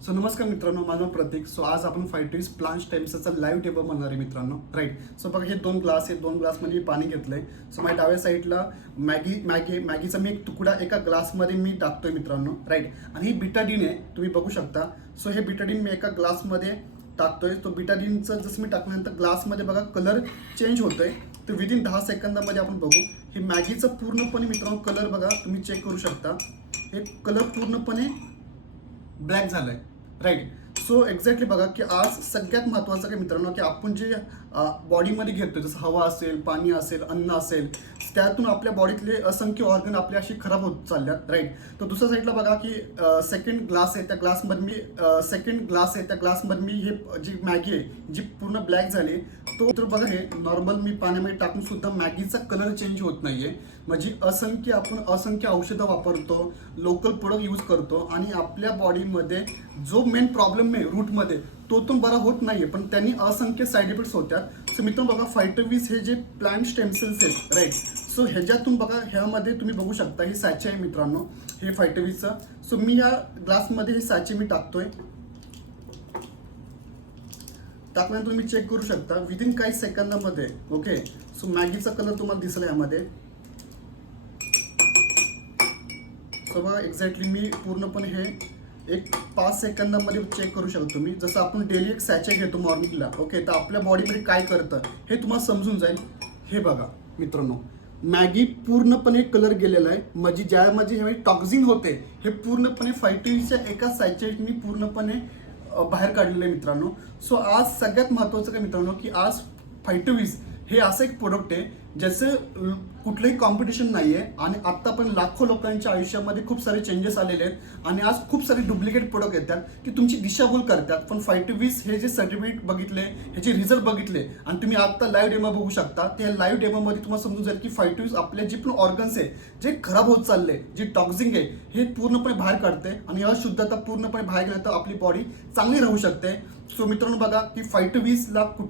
So नमस्कार मित्रांनो, माझं नाव प्रतीक. सो आज आपण फायटिव्स प्लांट स्टेम्सचा लाईव्ह डेमो बनणार आहे मित्रांनो, राईट. सो बघा, हे 2 ग्लास आहेत. 2 ग्लासमध्ये पाणी घेतलंय. सो माझ्या डाव्या साईडला मॅगीचा मी एक तुकडा एका ग्लासमध्ये मी टाकतोय मित्रांनो, राईट. आणि ही बिटाडीन आहे, तुम्ही बघू शकता. सो हे बिटाडीन मी एका ग्लासमध्ये टाकतोय. तो बिटाडीनचं जसं मी टाकल्यानंतर ग्लासमध्ये बघा कलर चेंज होतोय. तर विदिन 10 सेकंदामध्ये आपण बघू. हे मॅगीचं पूर्णपणे मित्रांनो कलर बघा, तुम्ही चेक करू शकता. हे कलर पूर्णपणे ब्लॅक झालंय, राईट. सो एक्झॅक्टली बघा की आज सगळ्यात महत्त्वाचं काय मित्रांनो, की आपण जे बॉडीमध्ये घेतोय, जसं हवा असेल, पाणी असेल, अन्न असेल, त्यातून आपल्या बॉडीतले असंख्य ऑर्गन आपले अशी खराब होत चालल्यात, राईट. तर दुसऱ्या साईडला बघा की सेकंड ग्लास आहे, त्या ग्लासमध्ये मी हे जी मॅगी आहे जी पूर्ण ब्लॅक झाली, तो तर बघा हे नॉर्मल मी पाण्यामध्ये टाकून सुद्धा मॅगीचा कलर चेंज होत नाहीये. म्हणजे आपण असंख्य औषधं वापरतो, लोकल प्रोडक्ट यूज करतो आणि आपल्या बॉडीमध्ये जो मेन प्रॉब्लेम आहे रूटमध्ये तो बरा होत नाहीये, पण त्यांनी असंख्य साईड इफेक्ट्स होत्यात. सो मित्रांनो बघा, फायटोविस हे जे प्लांट स्टेम सेल्स आहेत, राईट. सो ह्याच्यातून बघा, ह्यामध्ये तुम्ही बघू शकता हे सॅचे आहे मित्रांनो, हे फायटोविसचं. सो मी या ग्लासमध्ये हे सॅचे मी टाकतोय. टाकल्यानंतर तुम्ही चेक करू शकता विदिन काही सेकंदामध्ये. ओके. सो मॅगीचा कलर तुम्हाला दिसला यामध्ये. सो बघा, एक्झॅक्टली मी पूर्णपणे हे एक 5 सेकंदामध्ये चेक करू शकतो तुम्ही. जसं आपण डेली एक सॅचे घेतो मॉर्निंगला, ओके, तर आपल्या बॉडीमध्ये काय करतं हे तुम्हाला समजून जाईल. हे बघा मित्रांनो, मॅगी पूर्णपणे कलर गेलेला आहे. म्हणजे ज्यामध्ये हे टॉक्झिन होते हे पूर्णपणे फायटिव्सच्या एका सॅचेटनी पूर्णपणे बाहेर काढलेलं आहे मित्रांनो. सो आज सगळ्यात महत्त्वाचं काय मित्रांनो, की आज फायटोविस हे असं एक प्रोडक्ट आहे ज्याचं कुठलंही कॉम्पिटिशन नाही आहे. आणि आत्ता पण लाखो लोकांच्या आयुष्यामध्ये खूप सारे चेंजेस आलेले आहेत आणि आज खूप सारे डुप्लिकेट प्रोडक्ट येतात की तुमची दिशाभूल करतात. पण फायटोविस हे जे सर्टिफिकेट बघितले, ह्याचे रिझल्ट बघितले आणि तुम्ही आत्ता लाईव्ह डेमो बघू शकता. त्या लाईव्ह डेमोमध्ये तुम्हाला समजून जाईल की फायटोविस आपले जे पण ऑर्गन्स आहे जे खराब होत चालले, जे टॉक्झिंग आहे हे पूर्णपणे बाहेर काढते आणि अशुद्धता पूर्णपणे बाहेर गेल्यानंतर आपली बॉडी चांगली राहू शकते. सो मित्रांनो बघा की फायटोविसला कुठलं